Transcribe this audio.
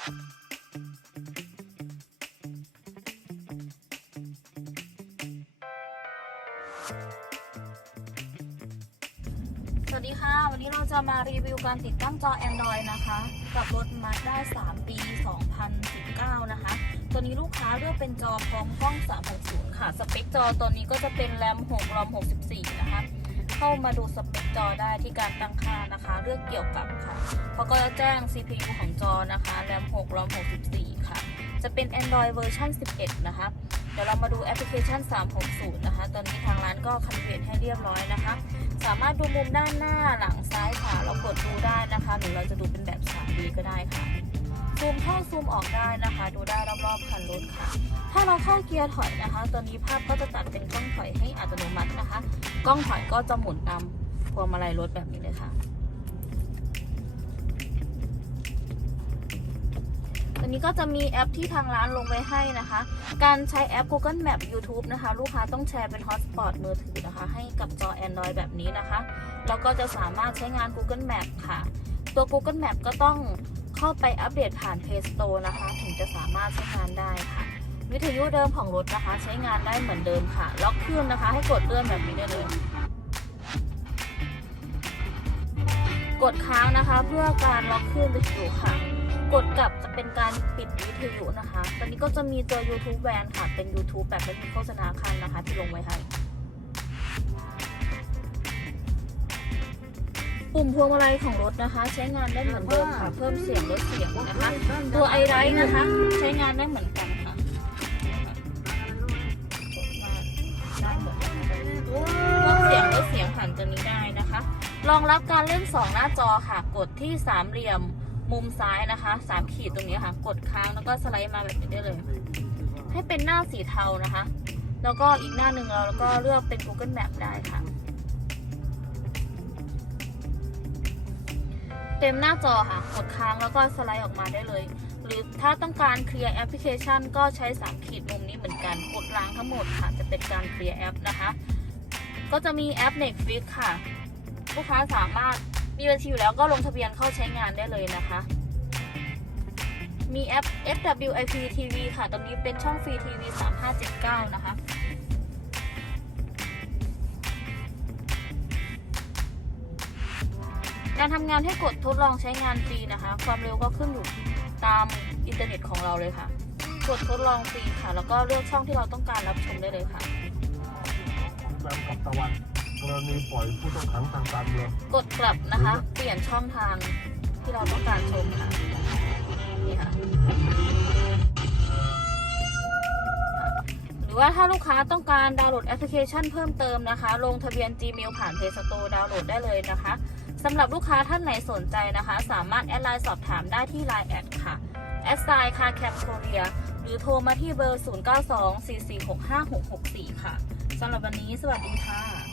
สวัสดีค่ะ วันนี้เราจะมารีวิวการติดตั้งจอ Android นะคะ กับรถมาได้ 3 ปี 2019 นะคะ ตัวนี้ลูกค้าเลือกเป็นจอพร้อมกล้อง 360 ค่ะ สเปคจอตัวนี้ก็จะเป็นแรม6รอม64 นะคะ เข้ามาดูสเปคจอได้ที่การตั้งค่านะคะ เลือกเกี่ยวกับค่ะเขาก็จะแจ้ง CPU ของจอนะคะแรม6รอม64 ค่ะ จะเป็น Android เวอร์ชัน11 นะคะ เดี๋ยวเรามาดูแอปพลิเคชัน 360 นะคะ ตอนนี้ทางร้านก็คันเวนให้เรียบร้อยนะคะ สามารถดูมุมด้านหน้าหลังซ้ายขวาเรากดดูได้นะคะ หรือเราจะดูเป็นแบบ 3D ก็ได้ค่ะ ซูมเข้าซูมออกได้นะคะ ดูได้รอบๆคันรถค่ะ ถ้าเราเข้าเกียร์ถอยนะคะ ตัวนี้ภาพก็จะตัดเป็นกล้องถอยให้อัตโนมัตินะคะ กล้องถอยก็จะหมุนตามพวงมาลัยรถแบบนี้เลยค่ะตัวนี้ก็จะมีแอปที่ทางร้านลงไว้ให้นะคะ การใช้แอป Google Map YouTube นะคะ ลูกค้าต้องแชร์เป็น Hotspot มือถือนะคะ ให้กับจอ Android แบบนี้นะคะ แล้วก็จะสามารถใช้งาน Google Map ค่ะ ตัว Google Map ก็ต้อง เข้าไปอัปเดตผ่าน Play Store นะคะ ถึงจะสามารถใช้งานได้ค่ะ วิทยุเดิมของรถนะคะ ใช้งานได้เหมือนเดิมค่ะ ล็อกเครื่องนะคะ ให้กดเลื่อนแบบนี้ได้เลยกดค้างนะคะ เพื่อการล็อกเครื่องวิทยุค่ะ กดกลับจะเป็นการปิดวิทยุนะคะ ตอนนี้ก็จะมีตัว YouTube แวนค่ะ เป็น YouTube แบบไม่มีโฆษณาคันนะคะ ที่ลงไว้ให้ ปุ่มพวงมาลัยของรถนะคะ ใช้งานได้เหมือนเดิมค่ะ เพิ่มเสียงลดเสียงนะคะ ตัวไอไรนะคะ ใช้งานได้เหมือนกันค่ะได้หมดเลยเพิ่มเสียงลดเสียงผ่านตัวนี้ได้นะคะ รองรับการเล่น 2 หน้าจอค่ะ กดที่สามเหลี่ยมมุมซ้ายนะคะสามขีดตรงนี้ค่ะ กดค้างแล้วก็สไลด์มาแบบนี้ได้เลย ให้เป็นหน้าสีเทานะคะ แล้วก็อีกหน้าหนึ่งเราก็เลือกเป็น Google Map ได้ค่ะ เต็มหน้าจอค่ะกดค้างแล้วก็สไลด์ออกมาได้เลย หรือถ้าต้องการเคลียร์แอปพลิเคชัน ก็ใช้3ขีดมุมนี้เหมือนกันกดล้างทั้งหมดค่ะ จะเป็นการเคลียร์แอปนะคะ ก็จะมีแอป Netflix ค่ะ ลูกค้าสามารถมีบัญชีอยู่แล้วก็ลงทะเบียนเข้าใช้งานได้เลยนะคะ มีแอป FWIP TV ค่ะตอนนี้เป็นช่องฟรีทีวี3579 นะคะ การทำงานให้กดทดลองใช้งานฟรีนะคะ ความเร็วก็ขึ้นอยู่ตามอินเทอร์เน็ตของเราเลยค่ะ กดทดลองฟรีค่ะ แล้วก็เลือกช่องที่เราต้องการรับชมได้เลยค่ะแบมกับตะวันกรณีปล่อยผู้ต้องขังทางการเมืองกดกลับนะคะ เปลี่ยนช่องทางที่เราต้องการชมค่ะนี่ค่ะ หรือว่าถ้าลูกค้าต้องการดาวน์โหลดแอปพลิเคชันเพิ่มเติมนะคะ ลงทะเบียน Gmail ผ่าน Play Store ดาวน์โหลดได้เลยนะคะ สำหรับลูกค้าท่านไหนสนใจนะคะ สามารถแอดไลน์สอบถามได้ที่ Line แอดค่ะแอดไซน์คาแคปโคเรียหรือโทรมาที่เบอร์ 0924465664 ค่ะสำหรับวันนี้สวัสดีค่ะ